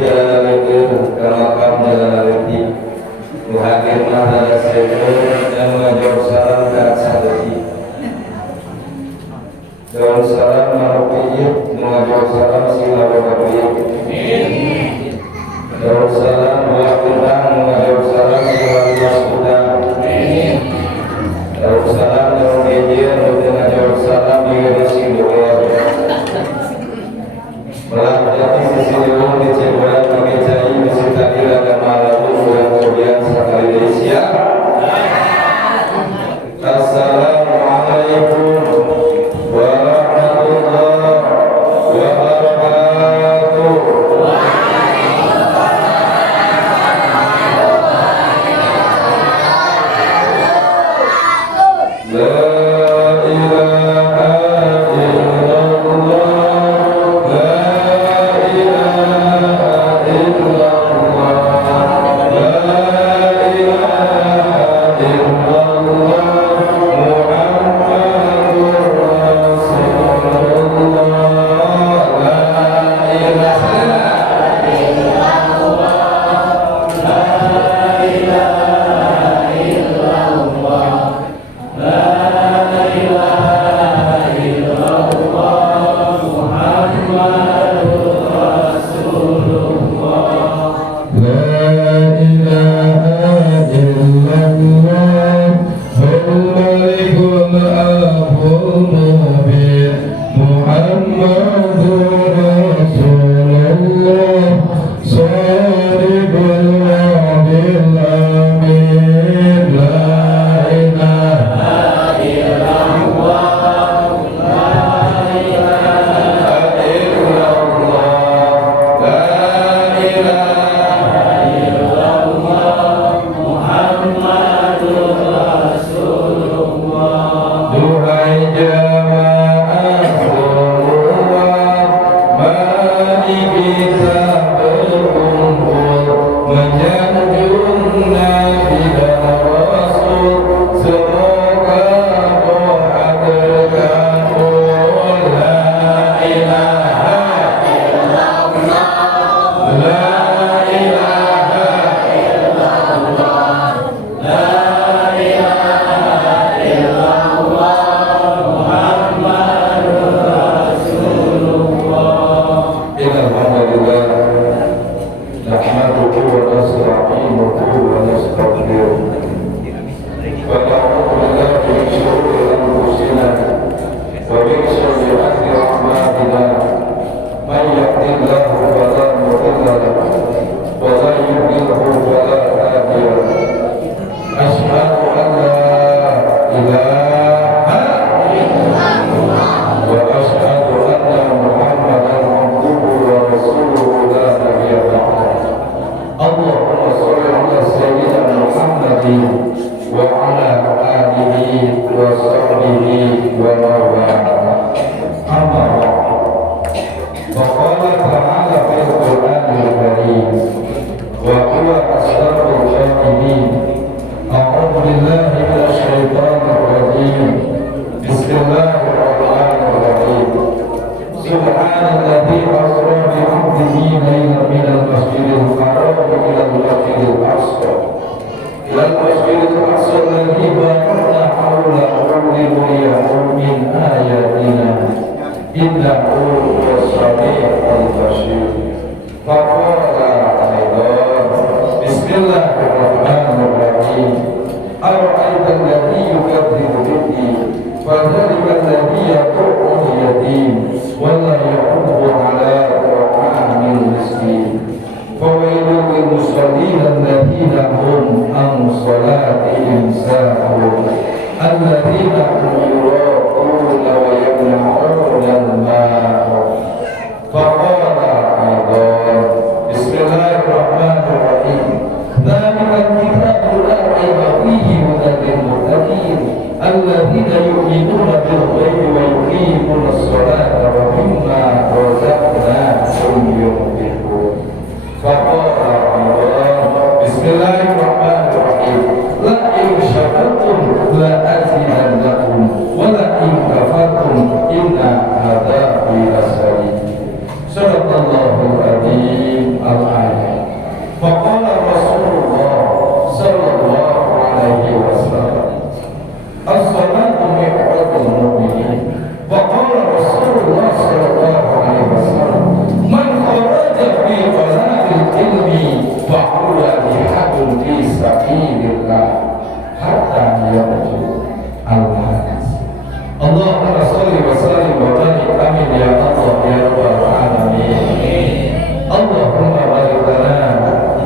jalalikeun ka makam Jalaluddin muhadir mahala sayyidun dan ngajawab salam ka sadati daun salam maruqiyyin ngajawab salam sila wabarakatuh daun salam wa'udang ngajawab salam sila wabarakatuh daun salam daun kejir ngajawab salam juga disindoa melakati sisi dulu dicebuat pakai cai misi takdir akan malam bulan kemudian sekali Indonesia. Assalamualaikum warahmatullahi wabarakatuh. Bismillahirrahmanirrahim. La in syakartum la azidannakum wa la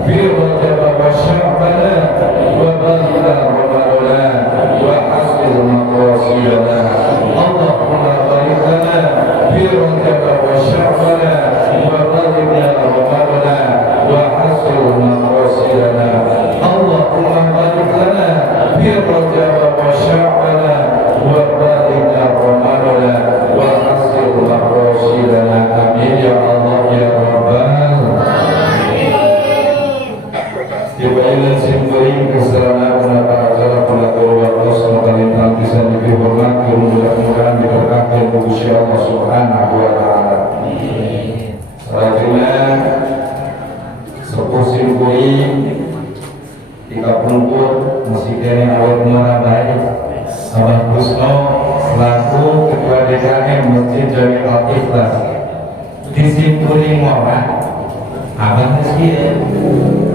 في رجب وشعبان وبلغ رمضان وحسن مقاصدنا اللهم بارك لنا في رجب وشعبان وبلغ رمضان وحسن مقاصدنا اللهم بارك لنا في رجب وشعبان وبلغ رمضان وحسن مقاصدنا آمين يا الله يا رب Ibadah simbering keselamatan para acara pelaku waktu semoga kita bisa lebih hormat mudah-mudahan diberkati Gusti Allah Subhanahu wa taala. Selanjutnya sepuh simbering 30 masih kene awet muara baik Abah Kusno selaku Ketua DKM Masjid Jami Al-Ikhlas disimpulin orang Abah meski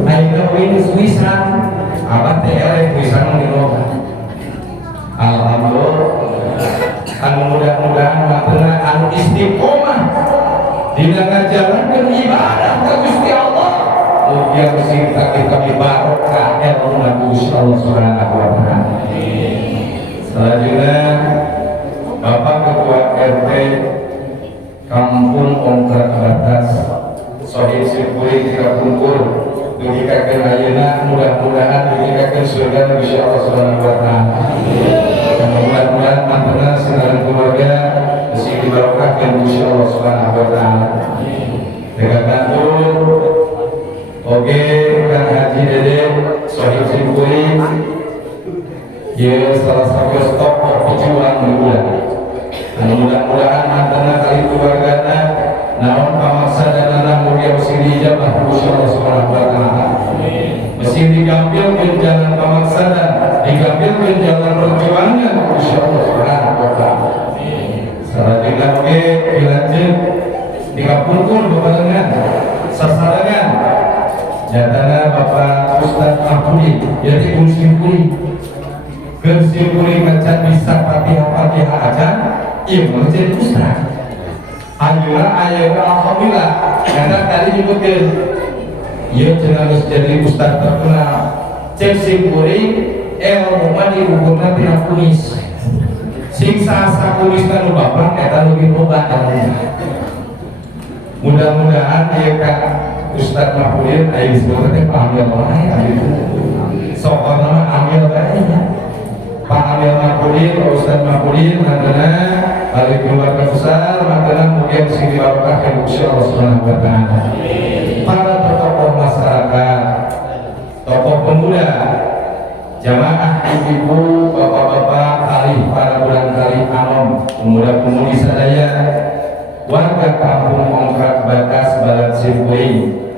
ayo ini Swissan Abah TR Swissan mengiroba alhamdulillah anu mudah-mudahan matena anu istiqomah dina ngajalankeun ibadah ka Gusti Allah mugia kita barokah ilmu Gusti Allah Subhanahu wa taala. Selanjutnya Bapak Ketua RT Kampung Ongkrak Batas Sohib Sipuri Kira Bungkur dugikakeun ayeuna mudah-mudahan dugikakeun surga Gusti Allah Subhanahu wa taala. Mudah-mudahan mantenna sinaran keluarga bisi dibarokahkeun Gusti Allah Subhanahu wa taala. Degakantur oge Kang Haji Dede Sohib Sipuri ye salah satu tokoh pejuang muda. Mudah-mudahan mantenna kali keluargana naon pamaksadanana mulia besi dijabah Gusti Allah Subhanahu wa taala. Besi digampilkeun jalan pamaksadan, digampilkeun jalan perjuangan Gusti Allah Subhanahu wa taala. Saladina oge dilanjut digapungkeun bebarengan sasarangan nyatana Bapak Ustaz Abduli jadi Simpuri keur Simpuri macan bisa Fatihah aja ieu mah jadi ustaz. Ayeuna alhamdulillah karena tadi nyebutkeun ieu cenah geus jadi ustaz terkenal cek Simpuri ilmu mah diukurna tina kumis sing sakumisna nu bapak eta leuwih loba ilmuna. Mudah-mudahan ieu ka Ustaz Mahmudin aya disebutna teh Pak Amil wae aya sokona mah Amil bae nya Pak Amil Mahmudin Ustaz Mahmudin mantenna balik keluarga besar mantenna mugia sing dibarokahkeun Gusti Allah Subhanahu wa taala. Para tokoh masyarakat, tokoh pemuda, jamaah ibu-ibu, bapak-bapak, kali para bulan kali anom, pemuda-pemudi sadaya, warga kampung Ongkrak Batas Balat Sirkuing.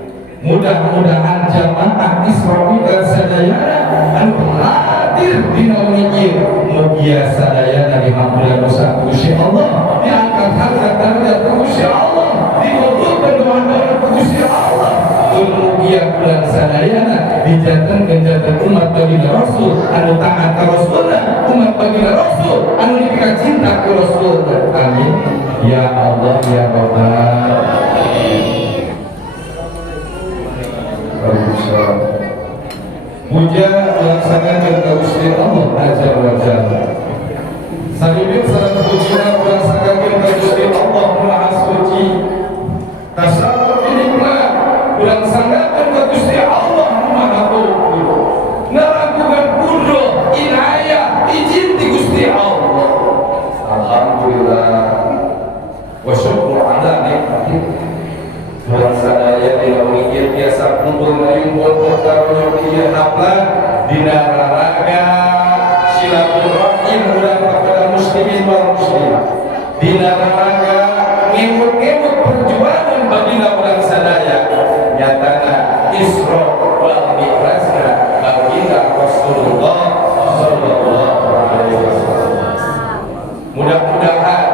Mudah-mudahan jamaah Isrowi dan sadayana anu hadir dina wengi mugia sadayana dihampuran dosa Gusti Allah, diangkat harkat darajat Gusti Allah, dikabulkan doa-doa Gusti Allah. Mugia bulan sadayana dijantankeun jantan umat baginda Rasul anu taat ka Rasulna, umat baginda Rasul anu dipika cinta ka Rasulna. Amin ya Allah ya Rabbal puja melaksanakan ke Gusti Allah Azza wa Jalla. Salibin salam puja melaksanakan ke Gusti Allah Maha Suci. Tasawuf nikmat melaksanakan ke Gusti Allah Maha Tinggi. Ngaragukan kudo inayah izin di Gusti Allah. Alhamdulillah. Wa syukru ala nikmatih. Bulan sadaya dina wengi biasa kumpul ngayumpul karunya kieu haflan dina raraga silaturahim urang kepada muslimin wal muslimat. Dina raraga ngemut-ngemut perjuangan baginda bulan sadaya nyatana Isra wal Mi'rajna baginda Rasulullah sallallahu alaihi wasallam. Mudah-mudahan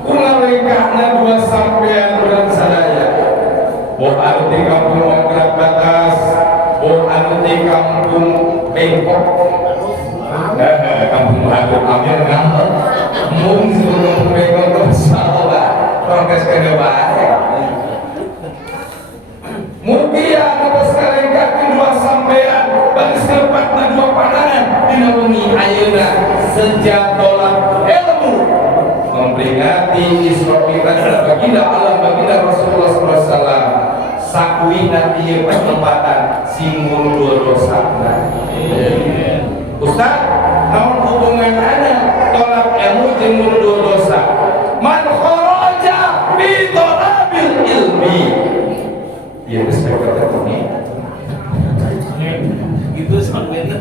umalekahna dua sampean bulan sadaya boh anu di kampung Ongkrak Batas, boh anu di kampung Bengkok, kampung Agung Amir ngambek, mung sebelum Bengkok bersalah, prokes kena baik. Mugia anu sejak tolak ilmu, memperingati Isra Mi'raj baginda Allah baginda Rasulullah SAW. Sakui nanti pertempatan simbol dua dosa. Ustaz, namun hubungan ada tolak ilmu simbol dua dosa. Man kharaja bi talabil ilmi. Ya itu seperti ini. Itu sebenarnya.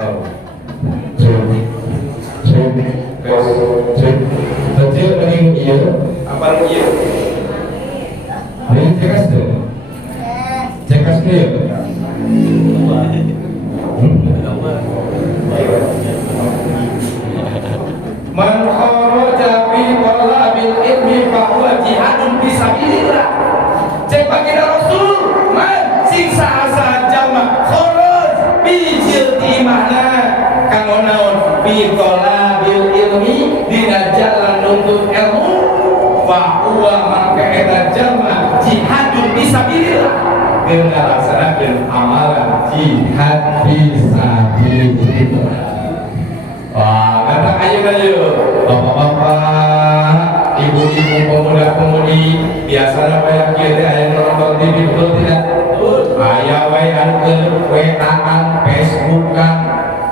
Oh. Kecil paling iya. Apa iya? Paling cekas tuh. Cekas tuh ya. Man kharaja fi talabil ilmi fa huwa jihadun fi sabilillah. Cek baginda Rasul, man sing saha jalma kharaj bi jildi mana kanggo naon fi talabil ilmi dina jalan nuntut ilmu fa huwa mangka eta jalma jihadun fi sabilillah geus ngalaksanakeun amalan jihad fi sabilillah. Wah, kata ayeuna yeuh, bapak-bapak, ibu-ibu, pemuda-pemudi, biasana aya kieu teh aya nonton TV betul tidak? Aya wae anu keur WA-an, Facebook-an,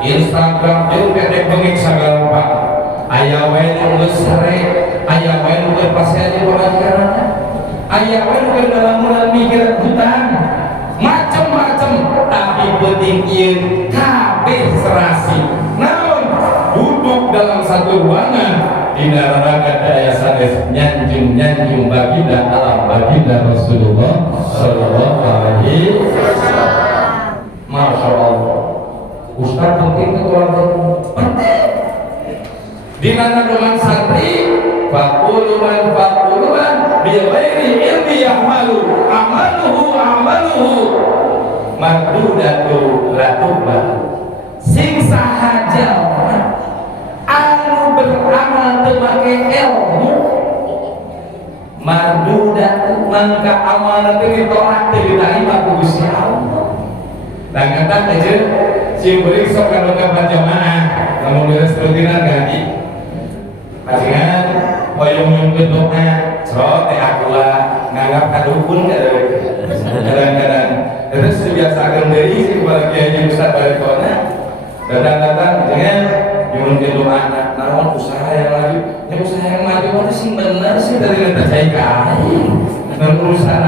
Instagram, jeung teh bengek sagala pak. Aya wae nu geus sare, aya wae nu keur pasea di wawancara, aya wae nu keur dalamunan mikiran hutang, macem-macem, tapi penting ieu kabeh serasi. Duduk dalam satu ruangan di neraka daya sanes nyanjung baginda alam baginda Rasulullah Sallallahu Alaihi Wasallam. Masya Allah, Ustaz penting keluarga penting. Di mana dengan santri fakuluman biwairi ilmi yahmalu amaluhu mardudatu latubah sing sahaja anu beramal temakai ilmu marduda mangka amal teh ditolak teh diterima ku Gusti Allah. Dan kata aja si beuring sok ka jamaah lamun beres rutinan ganti pacingan hoyong nyungkeun doa cerot teh akulah nganggap kadukun kadang-kadang terus dibiasakeun deui si kepala kiai Ustaz Barikona datang-datang jangan nyungkeun doa naon usaha yang lagi yang usaha yang maju mana sih bener sih dari neta cai kain dan urusan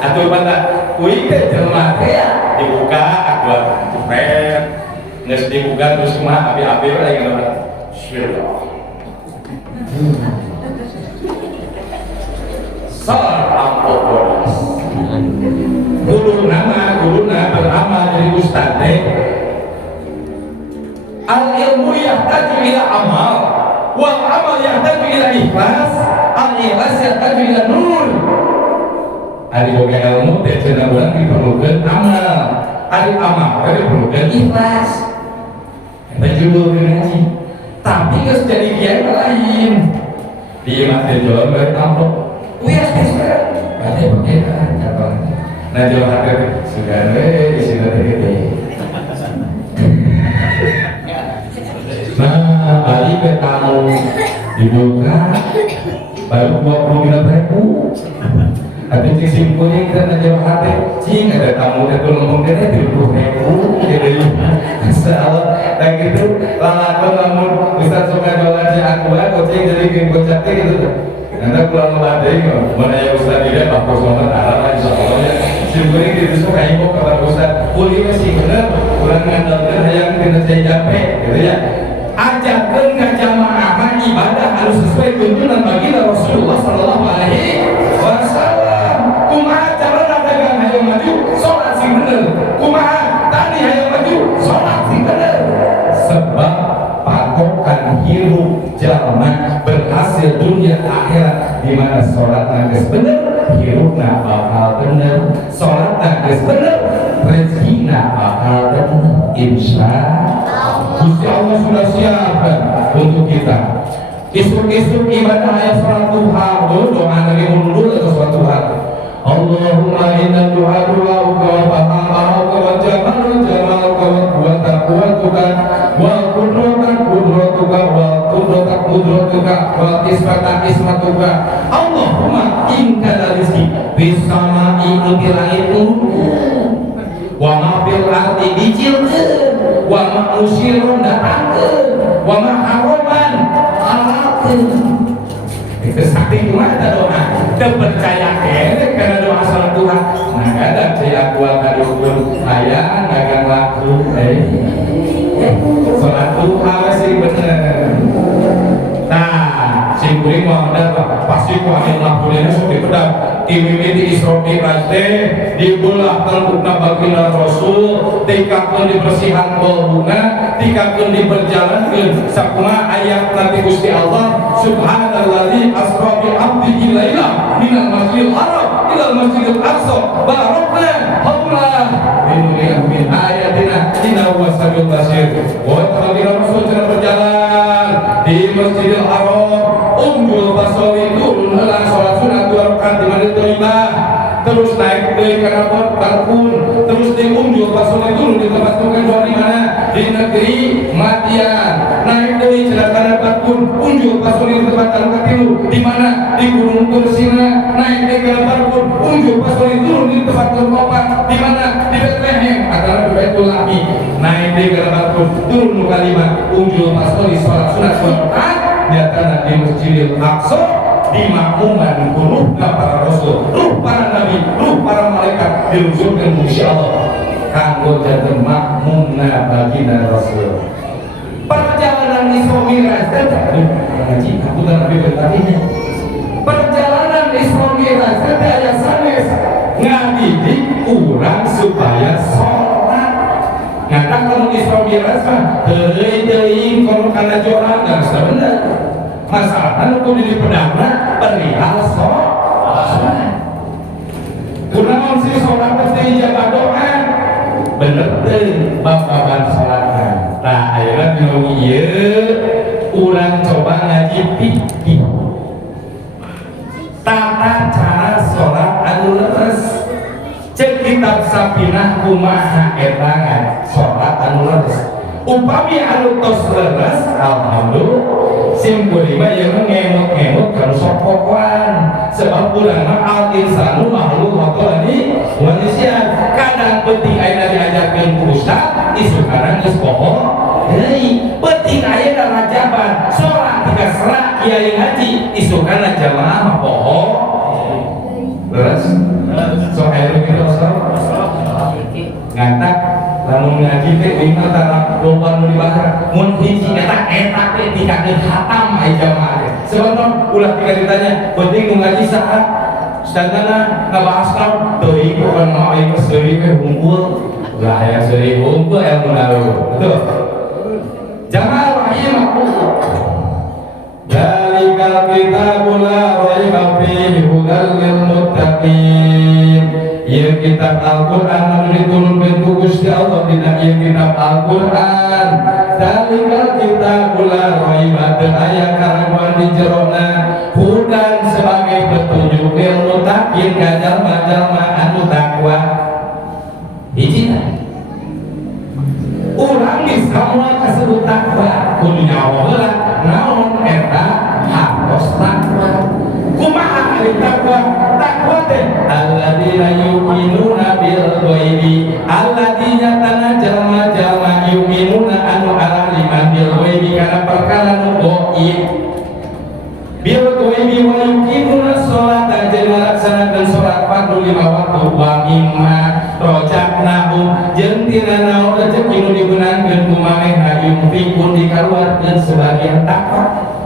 atau pada kuih ke jelma ya dibuka aku cepet nges dibuka terus cuma api-api lagi ngeluar syirah salat ampokodas guruna beramal dari ustad al ilmu yahtaju ila amal wal amal yahtaju ila ikhlas al ikhlas yahtaju ila nur. Ari boga ilmu teh cenah urang diperlukeun amal, ari amal teh diperlukeun ikhlas. Eta judul ngaji. Tapi geus jadi kiai lain. Di mah teh jual bae amplop. Wias geus bade bade kan. Nah jual hate sugan we di sini teh. Nah, balik ke tamu dibuka baru 20.000. Tapi cik simpulnya kita ngejauh hati cing ada tamu itu ngomong dia 30.000 jadi masalah dan gitu lalakon namun Ustaz suka jualan si aku cing jadi kocaknya gitu nanti pulang ngeladeng mana ya Ustaz tidak pak kosongan arah insya Allah ya simpulnya gitu suka ibu kabar Ustaz kuliah sih bener kurang ngandalkan yang kita saya capek gitu ya ajarkan ngajamaah ibadah harus sesuai tuntunan baginda Rasulullah Sallallahu Alaihi Wasallam. Kumaha carana dagang hayang maju, sholat sing bener. Kumaha tani hayang maju, sholat sing bener. Sebab patokan hirup jalma berhasil dunia akhirat di mana sholatna geus bener, hirupna bakal bener, sholatna geus bener, rezekina bakal bener. Insyaallah. Gusti Allah sudah siapkan untuk kita. Isuk-isuk ibadah ayat sholat duha, doa dari mundur atau sholat duha. Allahumma inna du'a du'auka wa fahamauka wa jamaluka wa quwwata quwwatuka wa qudratan di langit wa ma fil ardi dijilkeun wa ma usirun datangkeun wa ma haroman halalkeun. Itu sakti kumaha eta doa teu percaya kene kana doa salat Tuhan maka ada caya gua kadukun aya dagang laku salat Tuhan sih bener. Nah sing kuring mah pasti ku anu lakunya sudah pedang dimimiti Isra Mi'raj di bulan telukna baginda Rasul dikakeun dibersihan qalbuna dikakeun diperjalankeun sakumaha ayat nanti Gusti Allah subhanalladzi asra bi 'abdihi laila minal masjidil haram ilal masjidil aqsa barakna haula min ayatina innahu wasamiul basir. Wa baginda Rasul sedang berjalan di Masjidil Haram unggul basoli turun heula salat sunat 2 rakaat di Masjidil Thayyibah terus naik deui kana balkon terus diunggul basoli turun di tempat tukang di mana di negeri Madian naik deui cenah kana balkon unggul basoli di tempat anu katilu di mana di Gunung Tursina naik deui kana balkon unggul basoli turun di tempat Kopan di mana di Bethlehem adalah Baitul Lahmi naik deui kana balkon turun nu kalima unggul basoli salat sunat 2 rakaat nyatana di Masjidil Aqsa di makmuman ruhna para rasul, ruh para nabi, ruh para malaikat diluncurkan insya Allah kanggo janten makmumna baginda Rasul. Perjalanan Isra Mi'raj ngaji aku dan Nabi bertanya. Perjalanan Isra Mi'raj aya sanes ngadidik urang supaya sholat. Ngata kalau Isra Mi'raj mah teuing kalau kana jorang dan sebenarnya masalahnya kudu di pedangna perihal sholat. Kunaon sih sholat pasti jaga doa bener teh babagan sholatna. Nah ayeuna dina ieu urang coba ngaji fikih tata cara sholat anu leres. Cek kitab Sapinah kumaha eta sholat anu leres. Upami anu tos leres alhamdulillah sim kulima yang ngemut-ngemut kalau sopokan sebab urang mah al insanu makhluk wakilani manusia kadang penting ayeuna diajarkeun ku ustaz isukana geus poho deui penting ayeuna rajaban salat tiga serak kiai ngaji isukana jamaah mah poho leres so aya kitu ngatak lamun ngaji teh lima tara loba nu dibakar mun hiji eta teh dikakeun hatam aya jamaah teh sebentar ulah tinggal ditanya penting nu ngaji saat standana ngabahas naon teuing bukan mau aya seuri we hungkul ulah aya seuri hungkul ilmu nalu betul jamaah wahyu makruh dalikal kitabul la raiba fihi hudal lil muttaqin. Ieu kitab Al-Qur'an anu diturunkeun ku Gusti Allah dina ieu kitab Al-Qur'an dalikal kitabul la raiba teu aya karaguan di jerona hudan sebagai petunjuk lil muttaqin ka jalma-jalma anu takwa. Hijina urang bisa moal kasebut takwa kudu nyawa heula naon eta hartos takwa. Kumaha ari takwa? Takwa teh alladzina yu'minuna bil ghaibi alladzina tana jalma-jalma yu'minuna anu araliman bil ghaibi kana perkara nu gaib bil ghaibi wa yuqimuna sholata jeung ngalaksanakeun salat fardu 5 waktu wa mimma rojaknahu jeung tina naon rezeki nu dibeunangkeun ku manehna yunfikun dikaluarkeun sebagian takwa.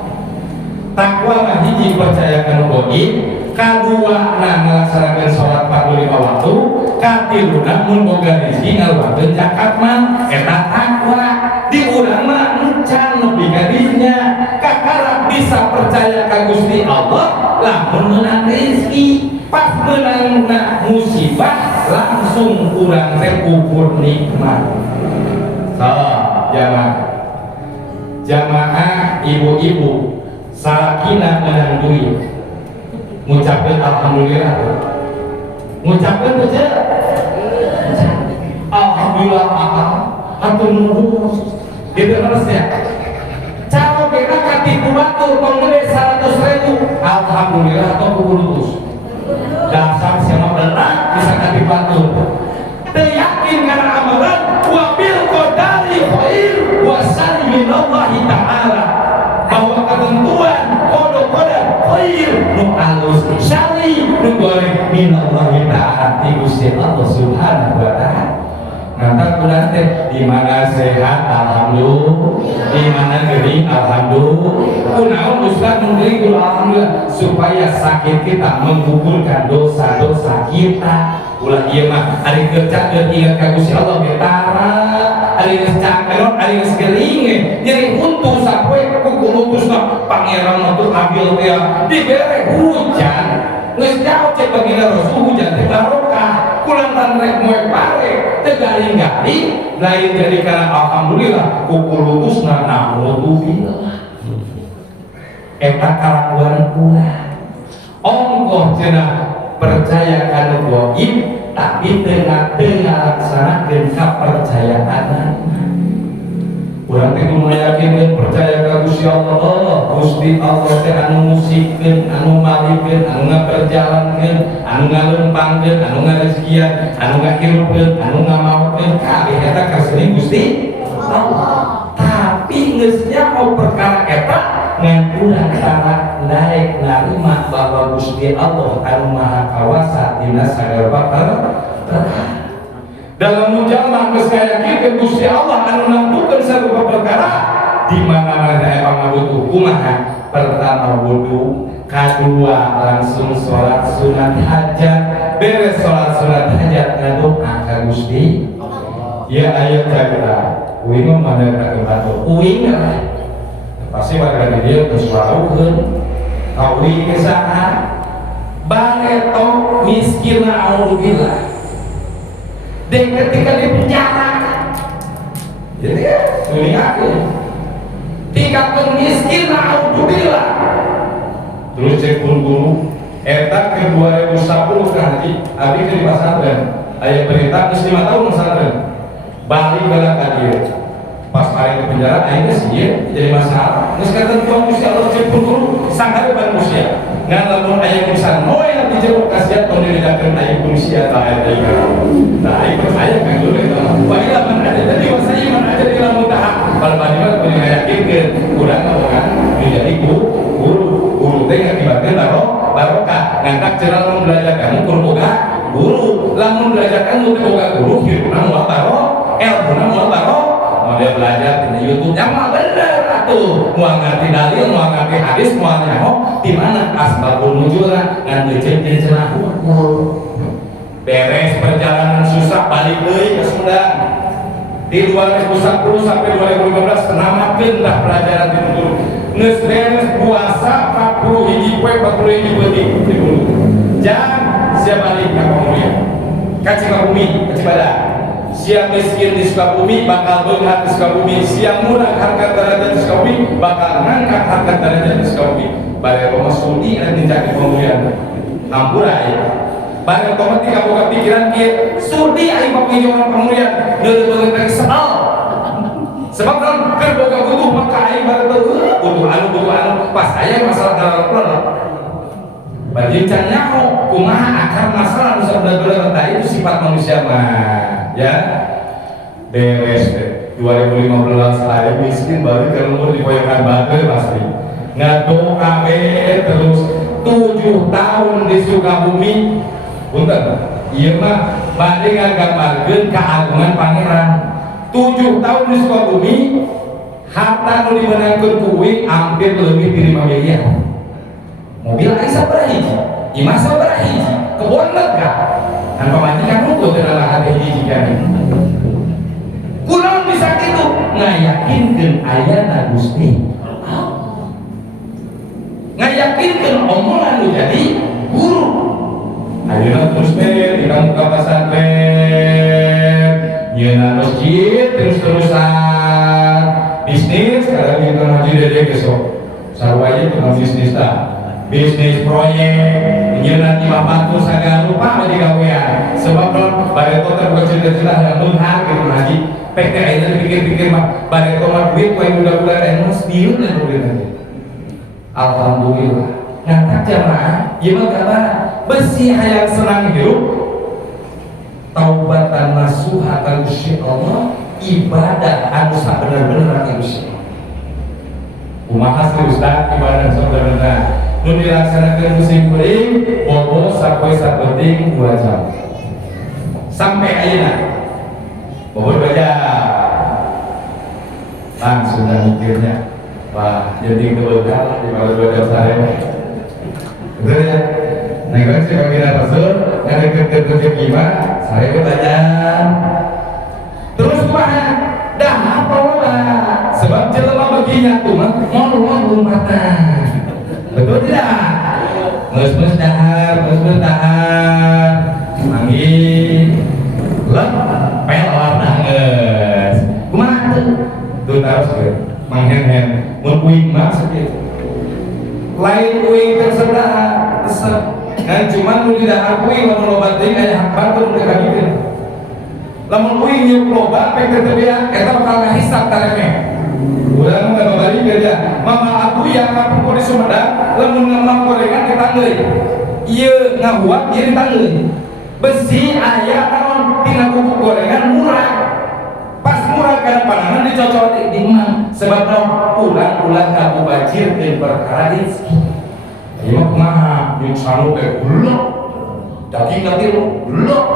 Takwa mah hiji percaya kana gaib, kadua ngalaksanakeun salat fardu 5 waktu, katiluna mun boga rezeki ngaluarkeun zakat mah eta takwa. Di urang mah encan nepi ka dinya, kakara bisa percaya ka Gusti Allah lamun meunang rezeki. Pas meunangna musibah langsung urang teh kubur nikmat. Jamaah ibu-ibu salakina menang duit ngucapkeun alhamdulillah ngucapkeun beja alhamdulillah hatur nuhun gitu harusnya cara kena katipu batur tong gede 100.000 alhamdulillah atau kudu dasar siapa berat bisa nabi batur teu yakin kana amalan wa bil qadari khair wa syarri minallahi ta'ala bahwa ketentuan qada khair nu alus syarri nu goreng minallahi ta'ala ti Gusti Allah subhanahu wa ta'ala. Nata kulan teh di mana sehat alhamdulillah, di mana gering alhamdulillah. Kunaon Ustaz mengering alhamdulillah supaya sakit kita menggugurkan dosa-dosa kita. Ulah ieu mah ari kerja teu ingat ka Gusti Allah betara, ari geus cangkelot, ari geus gering nyeri untu sapoe ku kumusna pangeran mah teu abil teh dibere hujan. Geus jauh cek baginda Rasul hujan teh barokah. Kulantan rek moe pare teu garing-garing lain jadi karena alhamdulillah kukulutusna na'udzubillah eta kalakuan urang ongkoh cenah percaya kana gaib tapi teu ngalaksanakeun kapercayaan urang teh kudu yakin percaya ka Gusti Allah. Gusti Allah teh anu musikeun, anu malikeun, anu ngaperjalankeun, anu ngalempangkeun, anu ngarezekian, anu ngahirupkeun, anu ngamaotkeun, kabeh eta kasih Gusti Allah. Tapi geus nyaho perkara eta ngan urang tara naik narima bahwa Gusti Allah anu maha kawasa dina sagarwa perkara. Dalam mujallah geus ngayakinkeun Gusti Allah anu nampukeun sarupa perkara di mana-mana emang butuh kumaha. Pertama wudu, kedua langsung sholat sunat hajat, beres sholat sunat hajat ngadoa ka Gusti. Ya aya jaga uing mah mana ka batu uing pasti warga dia geus waraukeun ka uing ge saha bareto miskinna alhamdulillah. Dan ketika di penjara jadi suling aku tiga miskin alhamdulillah terus cek guru eta ke 2010 nanti abdi ke di pesantren aya berita geus 5 tahun pesantren balik bala ka dieu pas balik ke penjara ayeuna sih jadi masalah geus katentuan Gusti Allah cek guru sangare ban manusia ngan lamun aya urusan moe yang dijero kasihan tong didakeun aya manusia ta aya teh nah aing percaya kan dulu eta wa ila man ada tadi wasai man ada di lamun tahap bal badi mah kudu ngayakinkeun urang mah menjadi guru teh ngakibatkeun barokah ngantak cenah lamun belajar kamu kudu boga guru lamun belajar kamu teh boga guru hirupna moal barokah ilmuna moal barokah model belajar di YouTube yang mah bener atuh moal ngarti dalil moal ngarti hadis moal nyaho di mana asbabun nuzulna ngan leuceun cenah beres perjalanan susah balik deui ke Sunda di 2010 sampai 2015 namatkeun dah pelajaran di Bengkulu geus beres puasa 40 hiji poe 40 hiji beuting di Bengkulu jang sia balik ka Pamulia ka Cikabumi ka Cibadak sia miskin di Sukabumi bakal beunghar di Sukabumi sia murah harga derajat di Sukabumi bakal ngangkat harga derajat di Sukabumi bare Roma Sudi nanti jadi pemulihan ampurai bare tomat ti kaboga pikiran kieu Sudi aing papijoran pemulihan neuleung teh soal sebab kan keur boga butuh maka aing bare butuh anu pas aya masalah dalam bagi can nyaho kumaha akar masalah nu sabenerna teh itu sifat manusia mah ya beres deh 2015 aya miskin baru ke lembur di poyokan batur pasti ngadoa terus 7 tahun di Sukabumi punten ieu mah bade nggambarkeun keagungan pangeran 7 tahun di Sukabumi harta nu dimenangkeun ku uing hampir lebih dari 5 miliar mobil aya sabaraha hiji imah sabaraha hiji kebon lega kan pamajikan nuku teu lahan hiji kan kunaon bisa kitu ngayakinkeun ayana Gusti ngayakinkeun omongan nu jadi guru ayeuna terus di muka pesantren nyeuna masjid terus-terusan bisnis kalau kita ngaji dede besok sarua ieu tukang bisnis tah bisnis proyek nyeuna nanti mampu sagala lupa di gawean sebab bareto teh bukan cerita-cerita yang beunghar gitu ngaji PT ayeuna dipikir-pikir mah bareto mah duit poe budak-budak anu sedieu dan duit nanti alhamdulillah ngantak jamaah ieu mah kabar besi hayang senang hidup Allah ibadah anu sabener-bener anu Gusti. Kumaha sih Ustaz ibadah sabenerna? Nu dilaksanakeun musim kuring bobo sampai sapenting 2 jam. Sampai ayeuna. Bobo 2 jam. Langsung mikirnya, wah jadi kebetulan di bawah 2 jam sehari. Betul ya? Nah kalau si panggilan Rasul ngadeket rezeki mah saya kebanyakan. Terus kumaha? Dah apa lah? Sebab jelema baginya tuh mah ngolong mata. Betul tidak? Mus dahar, manggil, lep, pelor nangis. Kumaha tuh? Tuh terus manghen-hen, mun uing mah sakitu. Lain uing tersedah, resep. Kan cuma nu di dahar uing lamun loba teuing aya hak batur teu kagikeun. Lamun uing nyuk loba pek teu beak eta bakal ngahisap tareme. Urang mah babari kerja. Mama aku yang kapungkur di Sumedang lamun ngamang gorengan ditanggeui. Ieu ngahuap ieu ditanggeui. Besi aya naon tina bubuk gorengan murah. Pas murah kana panangan dicocok di imah sebab naon ulang-ulang kamu bajir dan perkara rezeki. Ieu mah kumaha nyuk sanu teh blok. Daging nanti blok.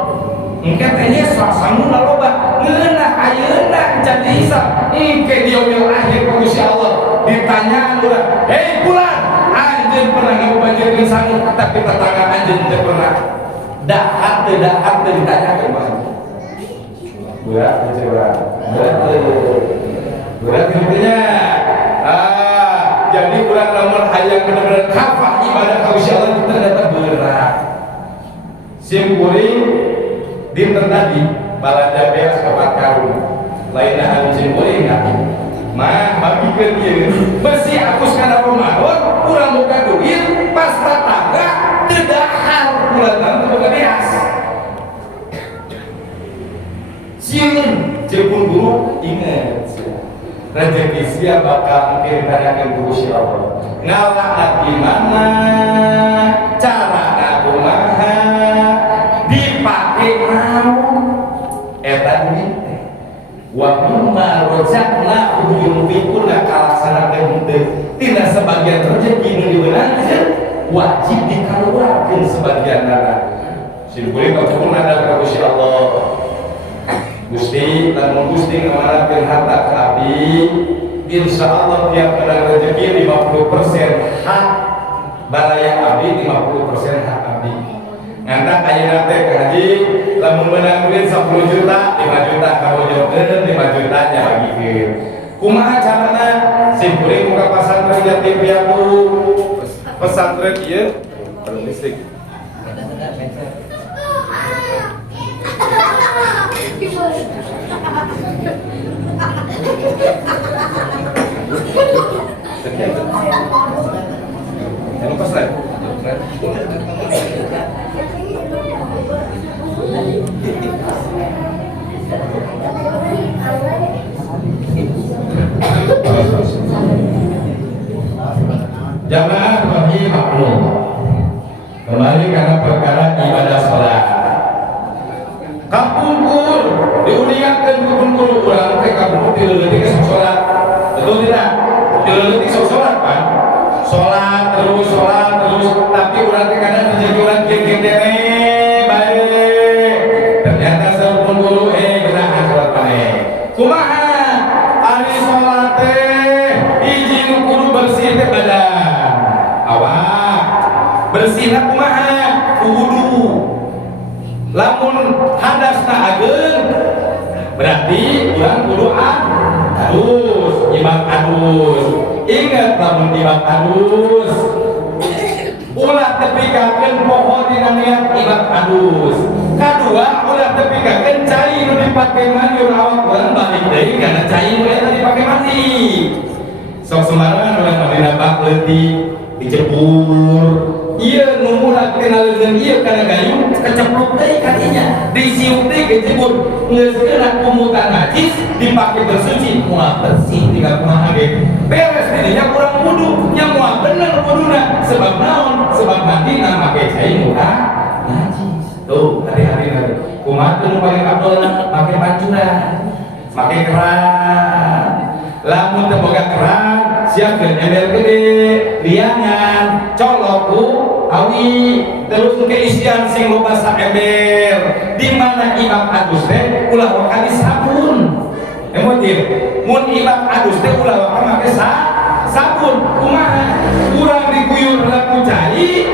Engke teh nya sasamuna loba. Ngeunah ayeuna jadi hisab. Engke di yaumil akhir ku Gusti Allah ditanya urang, "Hei bulan, anjeun pernah ngabajirkeun sanu tapi tetangga anjeun teu pernah." Dahar teu ditanyakeun mah. Berat intinya jadi bulan lamun hayang bener-bener kafah ibadah ka Gusti Allah itu ternyata berat. Sim kuring dinten tadi balanja beas kapat karung lain anu sim kuring mah bagikeun ieu besi hapus kana Ramadan urang boga duit pas tatangga teu dahar bulan teu boga beas. Sieun jeung guru inget rezeki sia bakal ditanyakeun ku Gusti Allah. Ngalakna gimana, carana kumaha, dipake naon? Eta duit teh. Wa mimma rozaqna yunfiquna kalaksanakeun teu. Tina sebagian rezeki nu dibeunangkeun wajib dikaluarkeun sebagiannana. Simkuling kau ada ka Gusti Allah. Gusti, lamun Gusti ngamarapkeun harta ka abdi, insyaallah tiap menang rezeki 50% hak baraya abdi, 50% hak abdi. Ngantak ayeuna teh Kang Haji, lamun menang duit 10 juta, 5 juta kabojokeun, 5 juta nya bagikeun. Kumaha carana? Simkuring muka pasantren Yatim Piatu. Pesantren ieu listrik. Jangan pas lah. Jamaah rahimahullah. Kembali karena perkara ibadah salat. Kapungkur diuniakeun ku guru urang teh kapungkur dileutik sok salat. Betul tidak? Dileutik sok salat kan? Salat terus tapi urang teh kadang dijadi urang kieu-kieu bae. Ternyata sampun guru geurahan salat maneh. Kumaha? Ari salat teh hiji nu kudu bersih teh badan. Awak bersihna kumaha? Wudu. Lamun hadasna ageun berarti urang kudu adus, ibak adus. Ingat lamun ibak adus ulah tepikakeun poho dina niat ibak adus. Kadua ulah tepikakeun cai nu dipake mandi awak urang balik deui kana cai nu eta dipake mandi. Sok sembarangan urang mandi bak leutik dijebur. Iya numurah kenalkeun ieu kana gayung keceplok deui kadinya disiuk deui kejebur geus kena kumutan najis dipake bersuci moal bersih tinggal kumaha ge beres didinya kurang wudu nya moal bener wuduna sebab naon sebab mandina make cai muka najis tuh hari-hari kumaha teu paling abdol make pancuran make keran lamun teu boga keran siapkeun ember gede liangan colok ku awi terus keisian sing loba sa ember di mana Imam Agus teh ulah wakali sabun emotif mun Imam Agus teh ulah wakali make sabun kumaha urang diguyur laku cai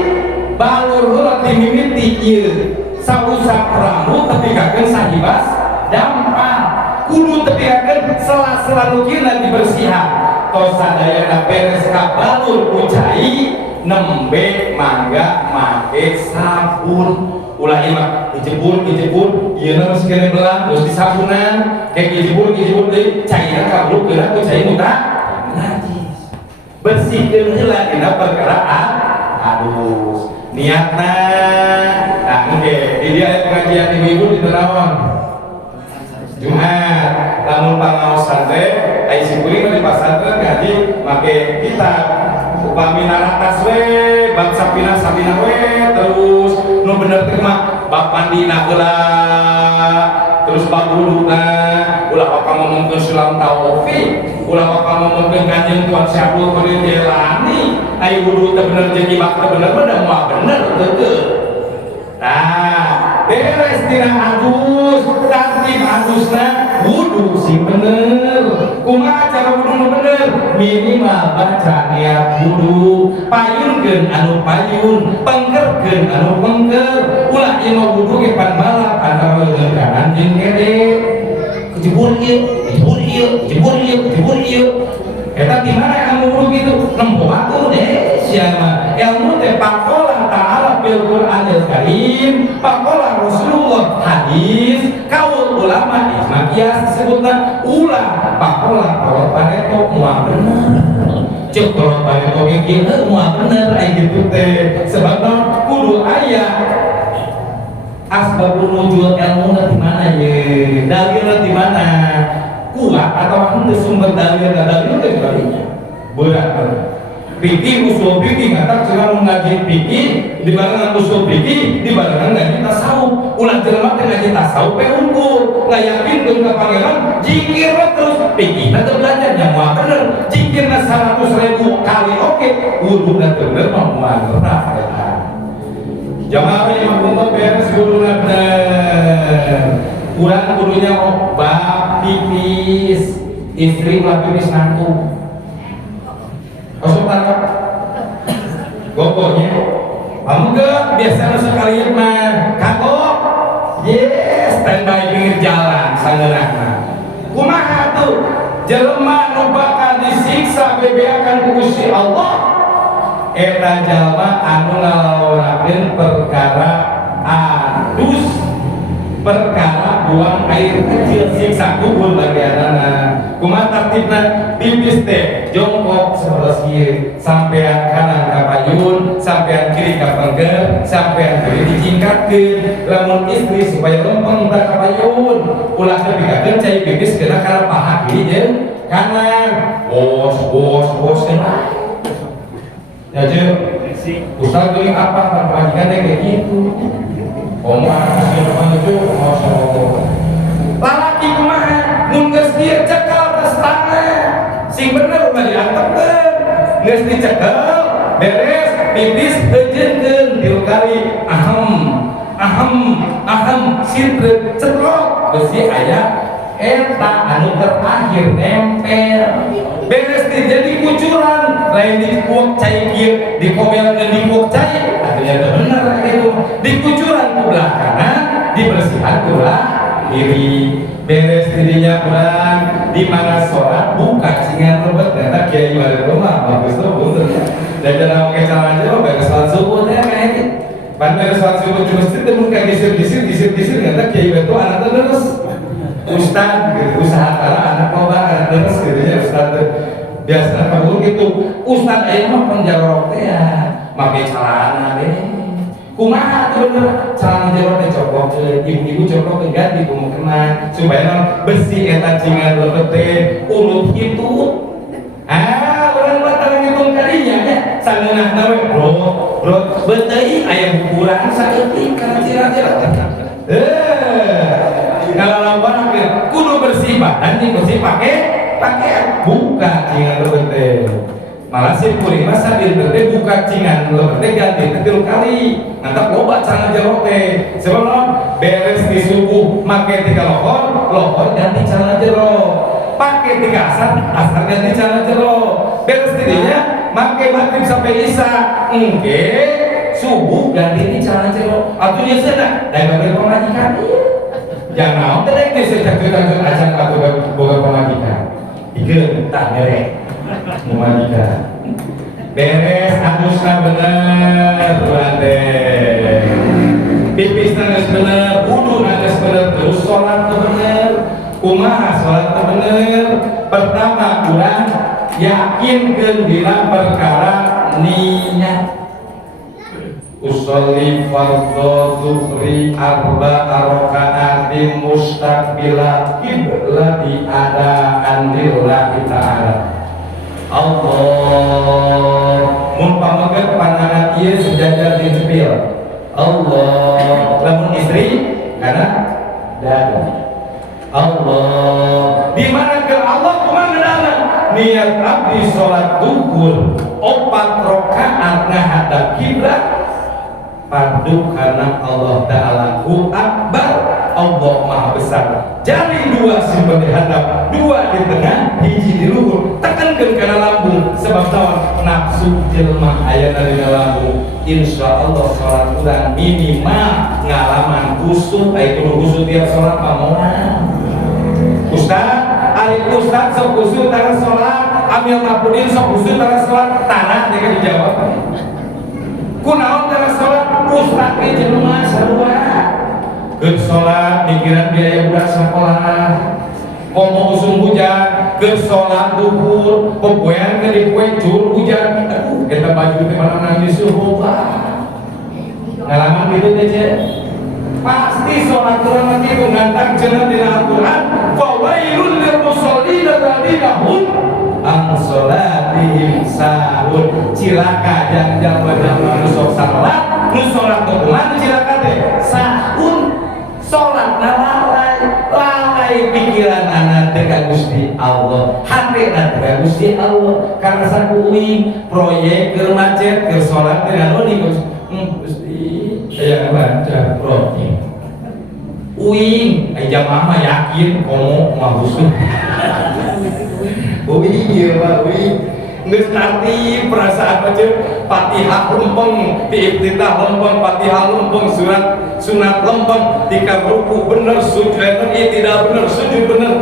balur heula ti mimiti ieu sausak rambut tepikakeun sahibas dampang kudu tepikakeun sela-sela nukina dibersihan tos sadayana beres ka balur ku cai nembe mangga make sabun ulah imah dijebur ieu na geus kene belang terus disabunan kayak dijebur deui cairna kabur geura ku cai nu najis bersihkeun heula dina perkara halus niatna nah oke di dia pengajian ibu-ibu di naon Jumat lamun pangaosan teh ai sikuring di pasantren ngaji make kitab upami naratas we bab sapina we terus nu bener teh mah bab pandina heula terus bab wuduna ulah ka ngomongkeun sulam taufik ulah ka ngomongkeun kanjeng Tuan Syabul Qadir Jailani ai wudu teh bener jeung ibak teh bener mah moal bener teu nah beres dina adus tartib adusna wudu sing bener kumaha cara wudu nu bener minimal baca niat wudu payunkeun anu payun pengkerkeun anu pengker ulah ieu mah wudu ge pan balap antara leungeun kanan jeung kede kejebur ieu eta di mana kamu wudu gitu nempo aku deh siapa ilmu teh pakola ta'ala bil Qur'anil Karim pakola Rasulullah hadis kaul ulama ijma qiyas disebutna ulah pakola kalau pareto moal bener cek kalau pareto ge kieu moal bener aya kitu teh sebabna kudu aya asbabun nuzul ilmu di mana ye dalilna di mana kuat atau henteu sumber dalil teh sebagainya berat fikih usul fikih ngatak cenah ngaji fikih di barengan usul fikih di barengan ngaji tasawuf ulah jelema teh ngaji tasawuf pe unggul ngayakinkeun ka pangeran zikir terus fikihna teh belajar nya moal bener zikirna 100.000 kali oke wuduna teu bener mah moal gerah eta jamaah yang kumpul beres wuduna bener urang kudunya bab pipis istri ulah pipis nantu kosong tangkap gokoknya enggak biasanya sekalian mah kagok yes standby pinggir jalan sangeunahna kumaha tuh jelema nu bakal disiksa bebeakan ku Gusti Allah eta jalma anu ngalaworakeun perkara adus perkara buang air kecil siksa kubur bagianana kumaha tartibna pipis teh jongkok sebelah kiri sampean kanan ka payun sampean kiri ka pengger sampean kiri dicingkatkeun lamun istri supaya lempeng ka payun ulah teh bikakeun cai pipis kena kana paha kiri jeung kanan bos kena ya jeung ustaz geuning apa pamajikan teh kayak gitu omah siapa itu lalaki kumaha mun geus dieu cekal tes tanah sing bener ulah diantepkeun geus dicekel beres pipis heujeunkeun 3 kali ahem sintreut cetrok geus aya eta anu terakhir nempel beres jadi kucuran lain dikuak cai kieu dikobelkeun dikuak cai akhirnya bener itu dikucuran ke belah kanan dibersihan ke belah kiri beres dirinya pulang di mana sholat buka cingan rebet ternyata kiai balik rumah bagus tuh bener dan dalam kecalan aja lo beres sholat subuh teh kayak gitu pan beres sholat subuh di masjid teh mun gisir ternyata kiai itu anak terus ustad gitu usaha kala anak loba anak terus gitu ya ustad biasa kabur gitu ustad aya mah penjarok teh ya make calana deh kumaha tuh bener calana jarok teh cokok ibu-ibu cokok ganti kemungkinan supaya bersih eta cingan lebet teh ulut itu orang batang ngitung kalinya ya sangeunahna we bro beuteuy aya ukuran saeutik kana cira-cira badan jeung kursi pakai buka cingan lebete malah si kuring masa di lebete buka cingan lebete ganti tilu kali ngantak loba cara jero teh sebelum beres di subuh make 3 lohor ganti cara jero pakai 3 asar ganti cara jero beres tidinya make maghrib sampai isya subuh ganti cara jero atunya sana dan gak berpengajikan jangan mau teh teh secak-cak acan atuh boga pengajikan ikeun tah mere pengajikan beres anusna bener tuante pipisna geus bener wuduna geus bener terus salat bener kumaha salat bener pertama urang yakinkeun dina perkara niat usolli fardhu zuhri arba'a raka'atin mustaqbila qiblati adaan lillahi ta'ala Allah mun pameget pandangan ieu sejajar di cepil Allah lamun istri kana dada Allah di mana ke Allah kumaha ngeunana niat abdi salat duhur 4 rakaat ngadap kiblat padu karena Allah Ta'ala Hu Akbar Allah Maha Besar jadi 2 simpen di hadap 2 di tengah hiji di luhur tekankan karena lambung sebab naon nafsu jelma aya dari lambung insya Allah sholat kurang minimal ngalaman kusut kudu kusut tiap sholat pamonan Ustaz ari Ustaz sok kusut tara sholat amil mapudin sok kusut tara sholat tanah dia dijawab kunaon tara sholat Ustaz ke jelema sarua keur sholat mikiran biaya budak sekolah komo usum hujan keur sholat duhur pepoean ke di poe cur hujan aduh eta baju teh mana nangis suhu ngalaman kitu teh pasti sholat urang kitu ngantang cenah dina Al-Qur'an fawailul lil musallin alladziina hum an sholatihim sahun cilaka yang jalma-jalma nu sok salat nu sholat kumaha cilaka teh sahun sholat lalai pikiran anak teh ka Gusti Allah hatena teh ka Gusti Allah karena sakuing proyek keur macet keur sholat teh anu di Gusti aya baca proyek uing jamaah mah yakin komo mah husuk ieu mah uing geus arti perasaan macam Fatihah lempeng diiftitah lempeng Fatihah lempeng surat sunat lempeng tika ruku bener sujud tidak bener sujud bener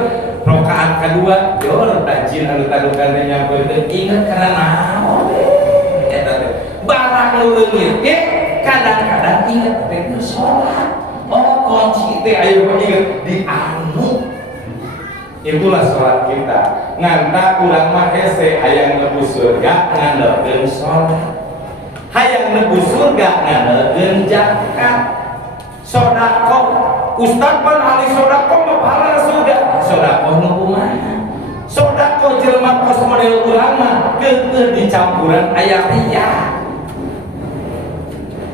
rakaat kedua jor tajin anu tadukan teh nyampeun ingat kana naon eta teh barang leungit ge kadang-kadang ingat teh salat oh kunci teh aya ingat di anu itulah sholat kita nganta urang mah hese hayang nebus surga ngandalkeun sholat hayang nebus surga ngandalkeun zakat sedekah ustaz pan ahli sedekah mah pahala surga sedekah nu kumaha sedekah jelema kos model urang mah keukeuh dicampuran aya riya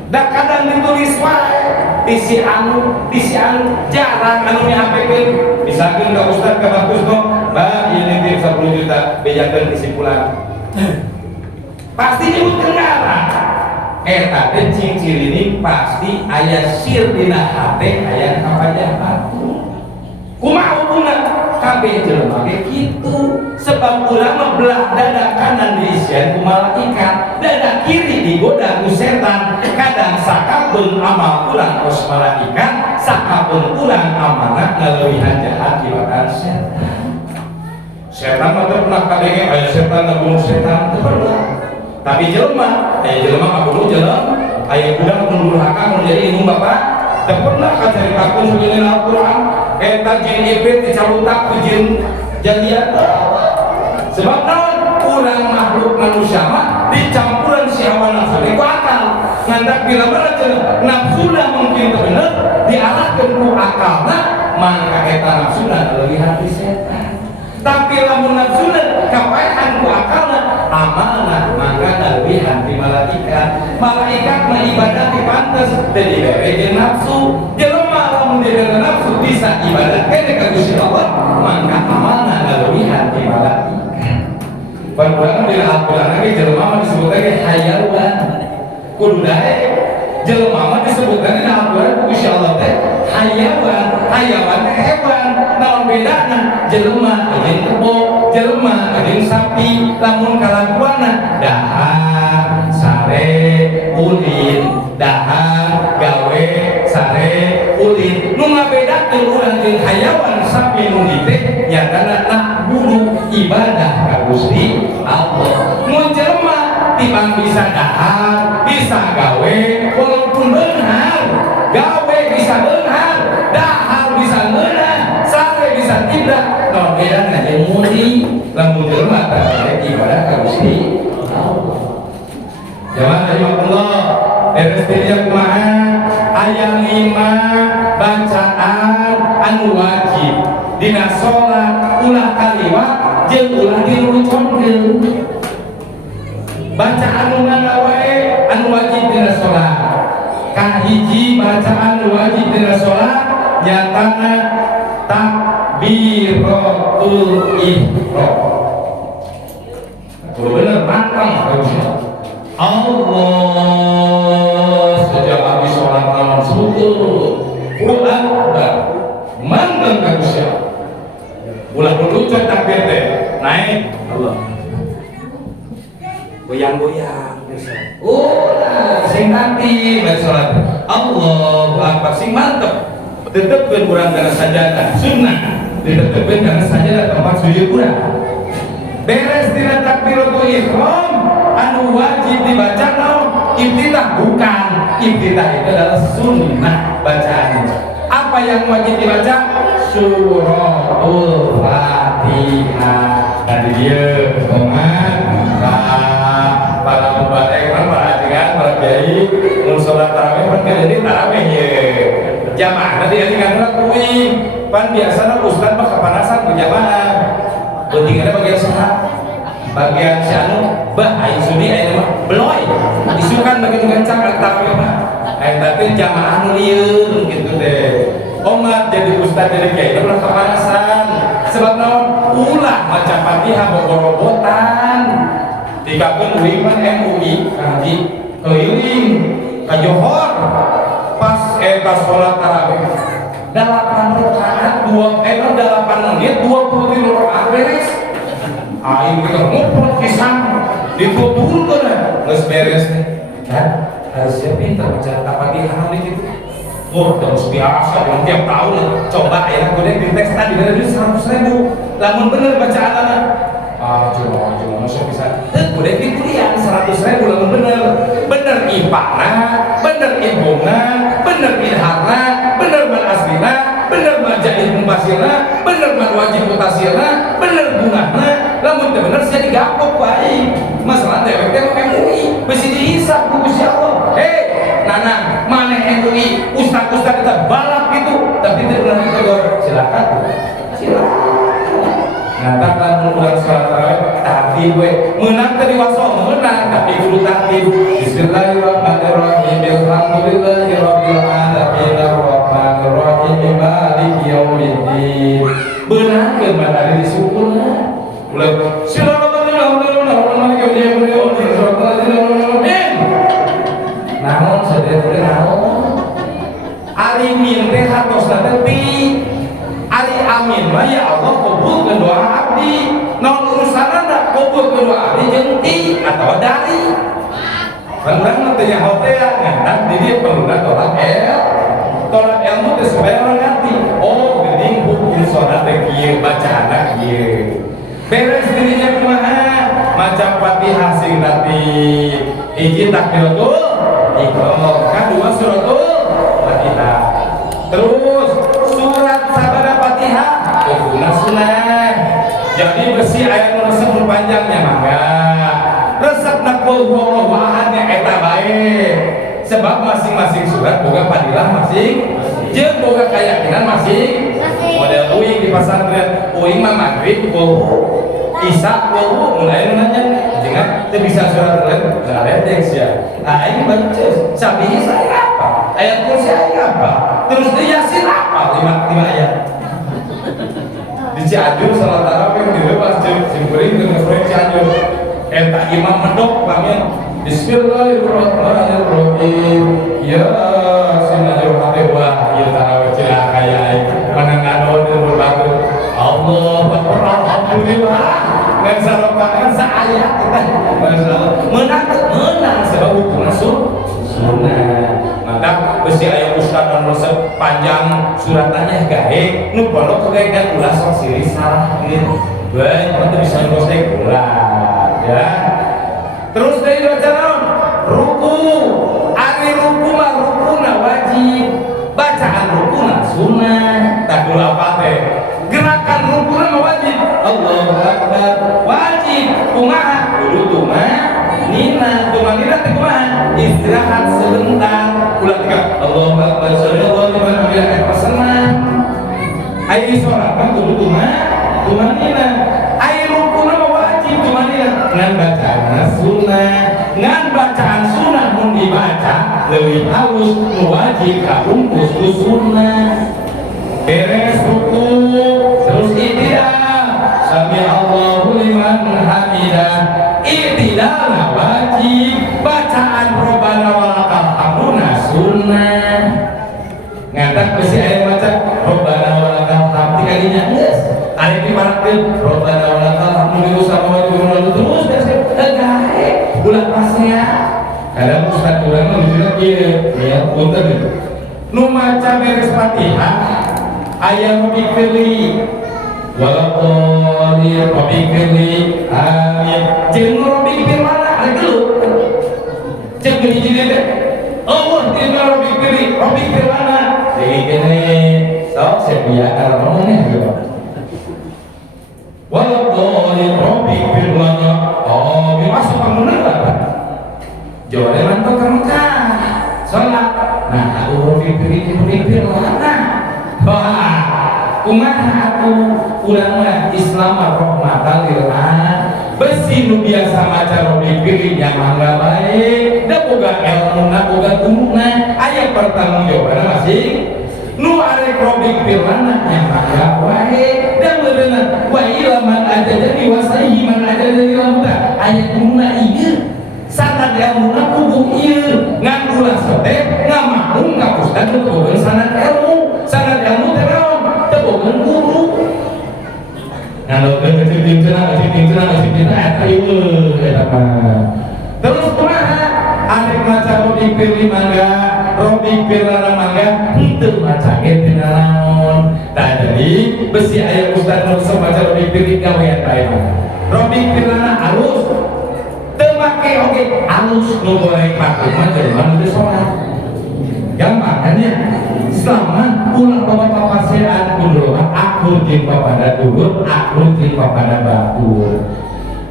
da kadang ditulis wae tisi anu jarang anu dihapekeun misalkan ka ustaz ka bagus kok bah ieu nitip 10 juta bejakeun kesimpulan pasti nyebutkeun ngaran eta teh ciri ini pasti aya sir dina hate aya kapajahan kumaha hubungan kabeh jelema ge kitu sebab urang mah belah dada kanan diisian ku malaikat dada kiri digoda ku setan kadang sakabun amal urang kos malaikat sakabun urang amanah ngalewihan jahat kiwatan setan mah teu pernah kadenge aya setan ngabunuh setan teu pernah tapi jelema aya jelema ngabunuh jelema aya budak nu durhaka nu jadi indung bapak teu pernah kacaritakeun sabenerna Al-Qur'an eta jin iblis dicalutak ku jin jadian sebab naon urang makhluk manusia mah dicampuran si hawa nafsu ku akal ngandak bila berat nafsuna mungkin teu bener diarahkeun ku akalna maka eta nafsuna leuwih hati setan tapi lamun nafsuna kapaehan ku akalna amanah maka leuwih hati malaikat malaikat mah ibadah dipantes teu dibere jeung nafsu jelema lamun dibere nafsu bisa ibadah ka Gusti Allah maka amalna ngalewihan ibadah. Barang di Al-Qur'an lagi jelema disebut lagi hayawan. Kudu dae jelema mah disebutkan di Al-Qur'an Gusti Allah teh hayawan. Hayawan teh hewan. Naon bedana? Jelema jeung kebo, jelema jeung sapi, lamun kalakuanna dahar, sare, ulin, dahar, gawe, sare, ulin. Nu ngabedakeun urang jeung hayawan sapi nu teh nyatana na'budu ibadah ka Gusti Allah. Mun jelema timbang bisa dahar, bisa gawe, walaupun beunghar, gawe bisa beunghar, dahar bisa ngeunah, sare bisa tidak. Naon bedana jeung muni? Lamun jelema teh ibadah ka Gusti Allah. Jamaah rahimakumullah, beres dirinya kumaha? Aya 5 bacaan anu wajib dina salat ulah kaliwat jeung ulah diruconkeun. Bacaan anu wae anu wajib dina salat. Kahiji bacaan anu wajib dina salat nyatana takbiratul ihram. Bener mantap Allah sejak habis sholat malam subuh Akbar mantap kan siapa ulah dulu cek takbir teh naik Allah goyang-goyang ulah sing nanti baik sholat Allahu Akbar sing mantap tetepkeun urang kana sajadah sunnah tetepkeun kana sajadah tempat sujud urang beres dina takbiratul ihram anu wajib dibaca naon? Iftitah bukan. Iftitah itu adalah sunnah bacaannya. Apa yang wajib dibaca? Suratul Fatihah. Tadi dia para mubarak, para ajian, para kiai, mun salat tarawih pan jadi tarawih ye. Jamaah tadi ajian kuing. Pan biasana ustaz mah kepanasan ku jamaah. Pentingnya bagian saha? Bagian si anu bah aing suni aing mah beloy isukan bagian gancang tarawih mah aing teh jamaah nu lieur gitu teh omat jadi ustaz jadi kiai ulah kepanasan sebab naon ulah maca Fatihah bobor-bobotan dikakeun uing mah MUI kaji keuling ka Johor pas salat tarawih 8 rakaat 8 menit 23 rakaat beres. Aing kita ngobrol pisang dituturkeun geus beres kan harusnya pintar baca Fatihah dikit. Oh, terus biasa yang tiap tahun coba ya gede di teks tadi dari 100.000 lamun bener bacaanna cuma masuk bisa gede di kuliah 100.000 lamun bener IPA-na bener ibuna bener idharna bener man aslina bener man jahil mumpasirna bener man wajib mutasirna bener bungahna lamun teu bener saya digapok baik masalah dewek teh MUI bisi dihisab ku Gusti Allah. Nana maneh MUI ustaz-ustaz kita balap gitu tapi teu pernah ditegur silakan ngatakan urang salat tarawih tapi we meunang teh diwaso meunang tapi kudu tartib bismillahirrahmanirrahim alhamdulillahirabbil alamin arrahmanir rahim maliki yaumiddin beunangkeun mah disukurna ulah naon sadaya naon ari min teh hartosna teh ari amin mah ya Allah kabulkeun doa abdi naon urusanna kabulkeun doa abdi jeung ti atawa dari urang teh nya hotel ngantak di dieu perluna tolak ilmu teh supaya orang ngerti oh geuning hukum salat teh kieu bacaana kieu beres dirinya kumaha maca Fatihah sing tertib hiji takbiratul ihram kadua suratul Fatihah terus surat sabada Fatihah kuduna sunah jadi bersih ayat nu resep nu panjangnya mangga resepna qul huwallahu ahadnya eta bae sebab masing-masing surat boga fadilah masing jeung boga keyakinan masing model uing di pasantren uing mah magrib Isa mulai nanya jangan teu bisa surat lain enggak ada teks ya. Nah ini baca sabi saya apa? Ayat kursi saya apa? terus dia Yasin apa 5 ayat di Cianjur salat tarawih di lepas simkuring dengan proyek Cianjur eta imam medok pamit Bismillahirrahmanirrahim ya sinajur hati wah ya tarawih cila kaya menangan di berbagai Allah Akbar alhamdulillah dan sarokan seayat kita menang sebab hukum sunnah maka besi ayat ustaz dan resep panjang suratannya gahe nu pondok kayak kan ulah sok siri salah gitu baik nanti bisa ngosek ulah ya terus dari baca naon ruku ari ruku mah rukuna wajib bacaan rukuna sunnah tak dulu apa teh gerakan rukuna mah wajib Allahu Akbar wajib kumaha kudu nina teh kumaha istirahat sebentar ulah tiga Allahu Akbar sallallahu alaihi wa sallam ai salat mah kudu nina ai rukuna mah wajib nina ngan bacaan sunnah ngan bacaan sunnah mun dibaca leuwih halus nu wajib kabungkus ku sunnah beres ruku terus i'tidal sami Allahu liman hamidah i'tidal wajib bacaan Rabbana walakal hamduna sunnah ngadak besi aya maca Rabbana walakal hamd kalinya geus ari diparatkeun Rabbana walakal hamdu samawati wal ardi terus gae ulah pasnya kadang ustaz urang mah bicara kieu ya punten nu maca beres Fatihah aya mikirli walaqali rabbiqli amin jeung rabbiqli mana ari gelut jeung hiji teh Allah dina rabbiqli mana jadi kene sok sebiaan ngomongnya gitu walaqali rabbiqli mana oh masuk panggungan apa jore mantap Mekah salat nah aku rabbiqli mana wah kumaha aku urang mah Islam rahmatan lil alamin besi nu biasa maca robi pilih yang mangga bae da boga ilmuna boga guruna aya pertanggungjawaban masing nu arek robi pilana yang mangga bae da meureunna wa ilaman ajadani wa sayyiman ajadani lamuta aya guruna ieu sanad ilmuna kudu ieu ngan ulah sote ngamaung ka ustad nu boga sanad ilmu teh bogan guru kalau kecil eta ieu eta mah terus kumaha arek maca robi pilih mangga robi pilana mangga henteu maca ge tina naon tah jadi besi aya ustaz nu maca robi pilih gawean bae robi pilana alus teu make oge alus nu goreng paku mah jelema nu salat gampang kan ya Islam ulah bawa papasean kudu akur jeung papada dhuwur akur jeung papada batur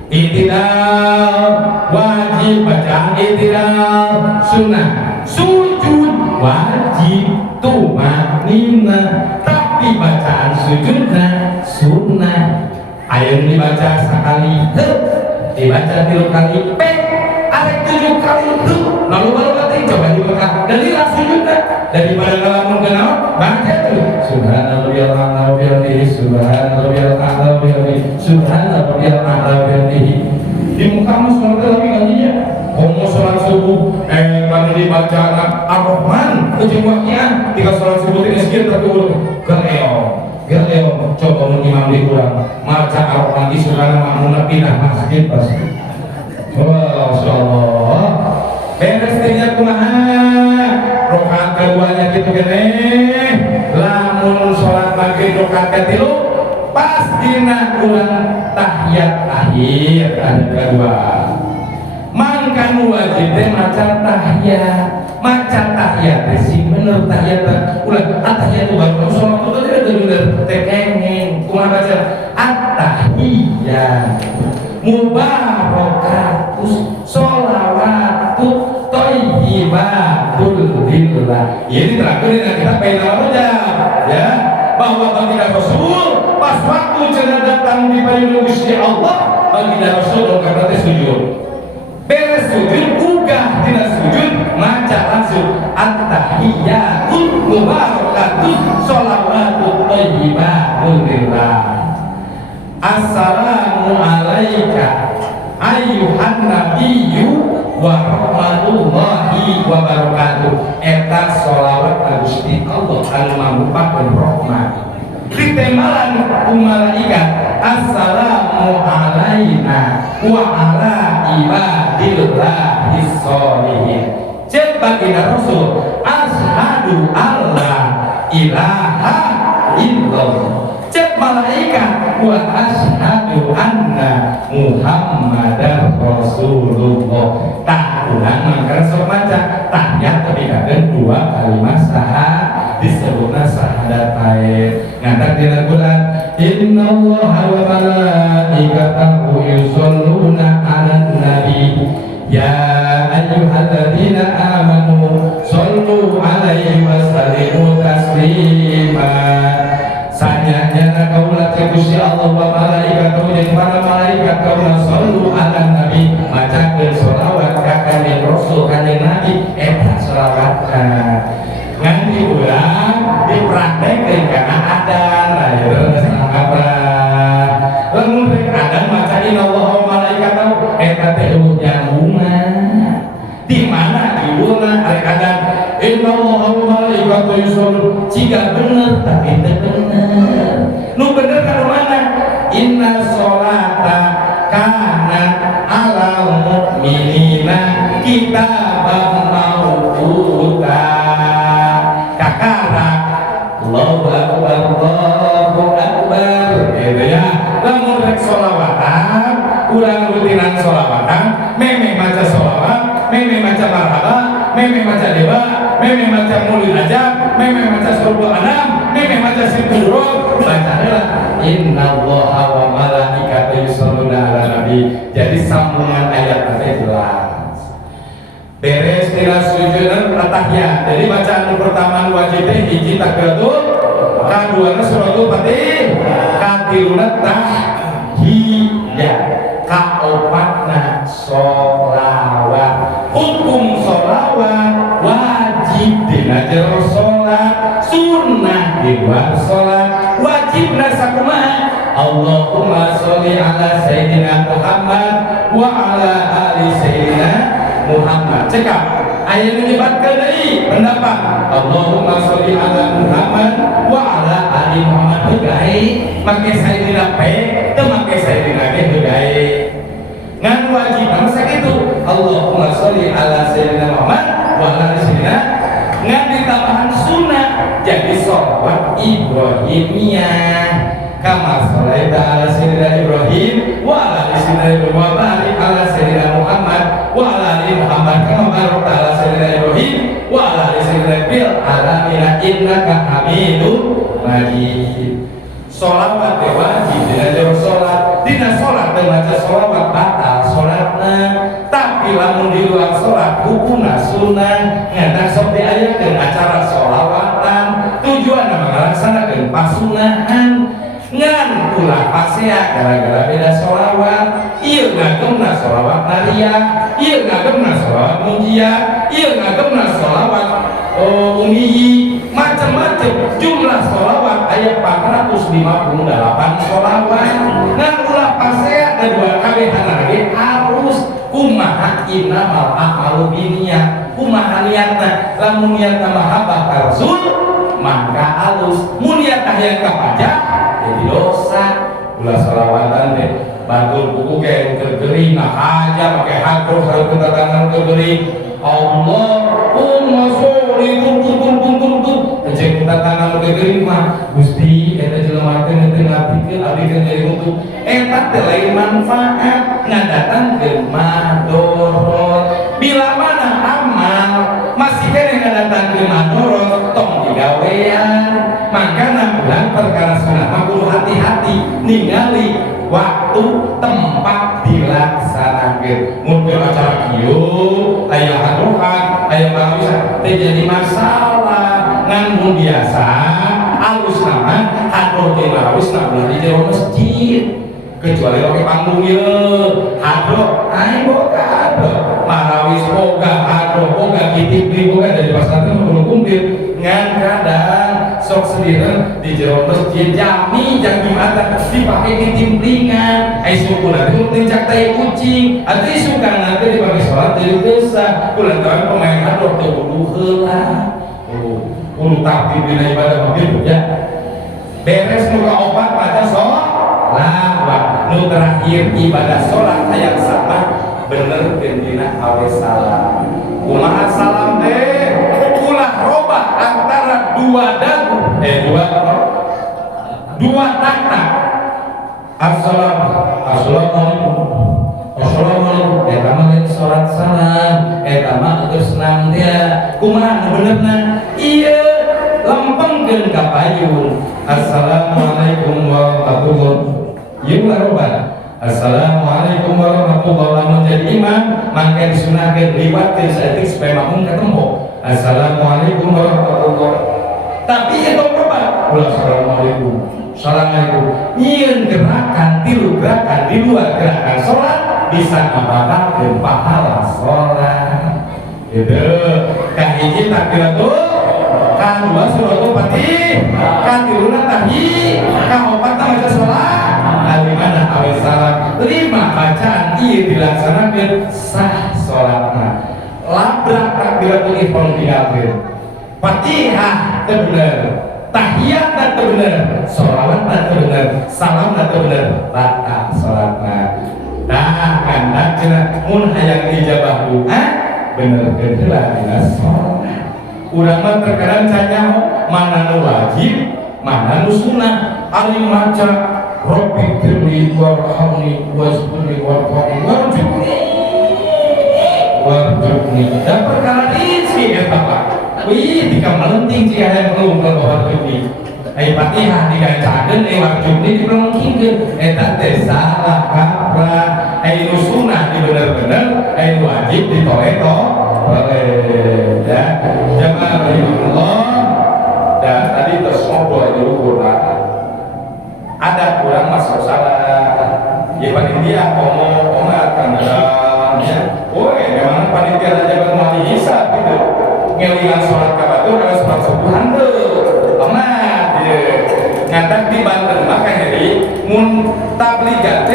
i'tidal wajib bacaan i'tidal sunnah sujud wajib tumanina tapi bacaan sujudna sunnah aya dibaca sekali dibaca 3 kali arek 7 kali lalu baru coba dibaca dari sujudna daripada ngalamun kenaon baca tuh subhanallahil a'la wa bihamdihi subhanallahil a'la wa bihamdihi subhanallahil a'la wa bihamdihi di muka mah salat lagi ganjinya komo salat subuh kana dibaca Ar-Rahman jeung waqiah tika salat subuh teh sekieu tapi urang gereo coba mun imam di urang maca Ar-Rahman di surana makmuna pindah masjid pas masyaallah beres tinggal kumaha rakaat keduanya gitu gini lamun sholat maghrib rakaat ketilu pas dina ulang tahiyat akhir ada kedua mangkan wajib teh maca tahiyat sih bener tahiyat ulang tahiyat itu baru sholat itu tidak bener tekengeng kumaha baca at-tahiyat mubarakatus sholawatu thayyibatul lillah. Ini terakhir dengan kita bainal rojab ya bahwa baginda Rasul pas waktu cenah datang di payung Gusti Allah baginda Rasul karena sujud beres sujud tina sujud maca langsung at-tahiyyatun mubarakatun sholawatut thayyibatun lillah. Assalamu alaika ayyuhan nabiyyu wa rahmatullahi wa barakatuh. Eta sholawat Gusti Allah anu mangrupakeun rahmat. Ditemalan ku malaikat assalamu alaina wa ala ibadillahis sholihin. Cek baginda Rasul asyhadu alla ilaha illallah. Cek malaikat wa asyhadu anna muhammadar rasulullah. Tak ulang mangkana sok maca tahiyat tapi kadang dua kalimat sahah disebutna sahadatain. Ngantar dina Quran innallaha wa malaikatahu yusholluna 'alan nabi ya ayyuhalladzina amanu shollu 'alaihi wa sallimu taslima. Sanyanya kaulah Gusti Allah wa malaikatahu jeung para malaikat kaulah shollu 'alan nabi macakeun sholawat ka kanjeng Rasul kanjeng Nabi eta sholawatna. Ngan diulang dipraktekeun kana adan ayeuna sahabat. Lamun rek adan maca innallaha wa malaikatahu eta teh nyambungan. Di mana diulna rek adan innallaha wa malaikatahu yusholluna jika bener tapi teu bener. Nu bener ka mana? Inna sholata kanat alal mu'minina kitaban mawquta. Kakara Allahu akbar Allahu akbar gitu ya. Lamun rek sholawatan urang rutinan sholawatan meme maca sholawat meme maca marhaba meme maca dewa meme maca mulid aja meme maca surbul anam meme maca sirkulur baca heula innallaha wa malaikatahu yusholluna 'alan nabi. Jadi sambungan ayat teh jelas. Beres tina sujudan at-tahiyat. Jadi bacaan pertama wajib teh hiji takbiratul, kaduana suratul Fatihah, katiluna tahiyat, kaopatna sholawat. Hukum sholawat wajib dina jero sholat, sunnah di luar sholat. Wajibna sakumaha? Allahumma sholli ala sayyidina Muhammad wa ala ali sayyidina Muhammad. Cekap ayat menyebutkan dari pendapat Allahumma sholli ala Muhammad wa ala ali Muhammad hegai make sayyidina pe teu make sayyidina ge hegai. Ngan wajib anu sakitu Allahumma sholli ala sayyidina Muhammad wa ala ali sayyidina. Ngan ditambahan sunnah jadi sholawat Ibrahimiyah kama sholaita ala sayyidina Ibrahim wa ala ali sayyidina Ibrahim wa barik ala sayyidina Muhammad wa ala ali Muhammad kama barakta ala sayyidina Ibrahim wa ala ali sayyidina fil alamin innaka Hamidum Majid. Sholawat teh wajib dina jero salat. Dina salat teh maca sholawat batal salatna. Tapi lamun di luar salat hukumna sunnah ngandak sok diayakeun acara sholawatan. Tujuanna ngalaksanakeun pasunahan. Ngan ulah pasea gara-gara beda sholawat. Ieu ngagemna sholawat nariyah, ieu ngagemna sholawat munjiah, ieu ngagemna sholawat ummi, macam-macam jumlah sholawat aya 458 sholawat. Ngan ulah pasea kedua kabehana lagi harus kumaha innamal a'malu binniyat. Kumaha niatna? Lamun niatna mahabbah ka Rasul maka alus, mun niat tahiyat ka pajak jadi dosa. Ulah sholawatan teh batul buku kayak gergering nah aja pakai hakro harus kita tangan gergering Allahumma sholli tum cek kita tangan gergering mah Gusti eta jelema teh teu ngatikeun abdi keur jadi untuk eta teh lain manfaat ngadatangkeun madorot. Bila mana amal masih kene ngadatangkeun madorot tong digawean. Makana bulan perkara sunah kudu hati-hati ningali waktu tempat dilaksanakeun. Mun acara kieu aya haduhan aya barusan teh jadi masalah. Ngan mun biasa alus nama hadur teh alus na di jero masjid. Kecuali oke panggung ieu hadur ai boga hadur marawis boga hadur boga kitik boga dari pesantren kudu kumplit ngan kadang sok sendiri di jero masjid jami jang Jumatan dipake di timplingan ai suku nanti tincak tai kucing atau suka nanti dipake sholat di desa kulantaran pemain hadroh teu kudu heula kudu takdir dina ibadah maghrib ya beres muka opat pada sholat nu terakhir ibadah sholat hayang sama bener dina awe salam kumaha salam teh ulah robah antara dua dagu dua taktak assalamualaikum eta mah sholat salam eta mah geus senam dia kumaha benerna ieu lempengkeun ka payun assalamualaikum warahmatullahi ieu ulah robah assalamualaikum warahmatullahi wabarakatuh jadi imam mangke disunahkeun liwatkeun saeutik supaya makmum ketemu assalamualaikum warahmatullahi wabarakatuh tapi itu apa? Assalamualaikum nyieun gerakan tilu gerakan di luar gerakan sholat bisa mendapatkan pahala sholat gitu kahiji takbiratul kadua suratul fatih katiluna tahiyat kaopat maca sholat kalimana awe salam lima bacaan ieu dilaksanakeun sah sholatna labrak takbiratul ihram diakhir fatihah teu bener tahiyat teu bener sholawat teu bener salam teu bener batal sholatna nah kandak cenah mun hayang dijabah doa benerkeun heula dina sholat urang mah terkadang canyaho mana nu wajib mana nu sunah ari maca Rabbi firli warhamni wasbirli warjubni dan perkara isi eta Pak wih jika melenting jika yang perlu warjubni ai Fatihah digacakeun warjubni dipermungkinkeun eta teh salah kaprah ai nu sunah dibener-bener ai wajib ditoleto ya jamaah rahimahullah dan tadi tersombong di ukuran ada kurang masuk salah ya panitia ngomong akan ya woi memang panitia aja bermali hisab gitu ngelingan sholat kabatur kalau sholat subuhan tuh amat ya ngantak di Banten maka hari mun tabligat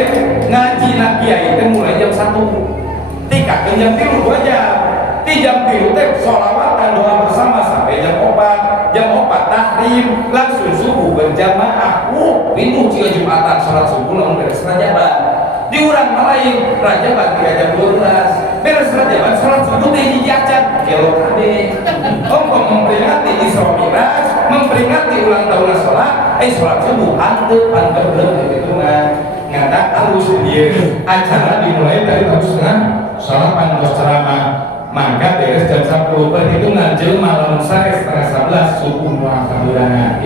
ngaji nak kiai itu mulai jam 1 tika ke jam 3 2 jam di jam 3 teh sholawatan doa bersama sampai jam 4 tahrim langsung subuh berjamaah rindu jika Jumatan sholat subuh lamun beres rajaban diurang malain rajaban 3 jam 12 beres rajaban sholat subuh teh hiji acan kelo kade ongkong memperingati Isra Mi'raj memperingati ulang tahun sholat sholat subuh antep belum hitungan ngadak alus dia acara dimulai dari jam 7:30 terus ceramah maka beres jam 10 perhitungan jelema lamun sare 10:30 subuh nu akan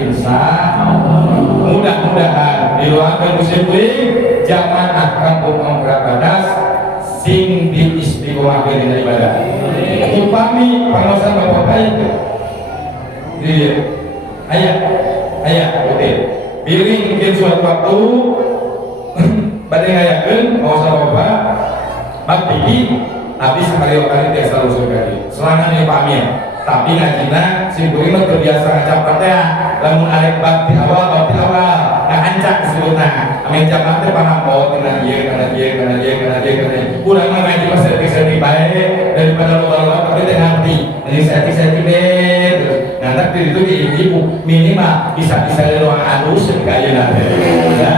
insya Allah mudah-mudahan diluangkan muslim jamaah kampung Ongkrabadas sing di istiqomahkeun dina ibadah upami pangosan bapak itu di aya oke piring mungkin suatu waktu bade ngayakeun pangosan bapak bab tinggi tapi sekali-kali dia selalu surgadi selangan ini pamit tapi ngajina simpuri mah terbiasa ngacap Fatihah lamun arek bab di awal ngahancak disebutna amin jamaah teh pangampot kana ieu urang mah ngaji pas setik-setik bae daripada loba-loba tapi teh ngarti jadi setik-setik deh nanti dari itu ibu minimal bisa doa halus kayak ayeuna ya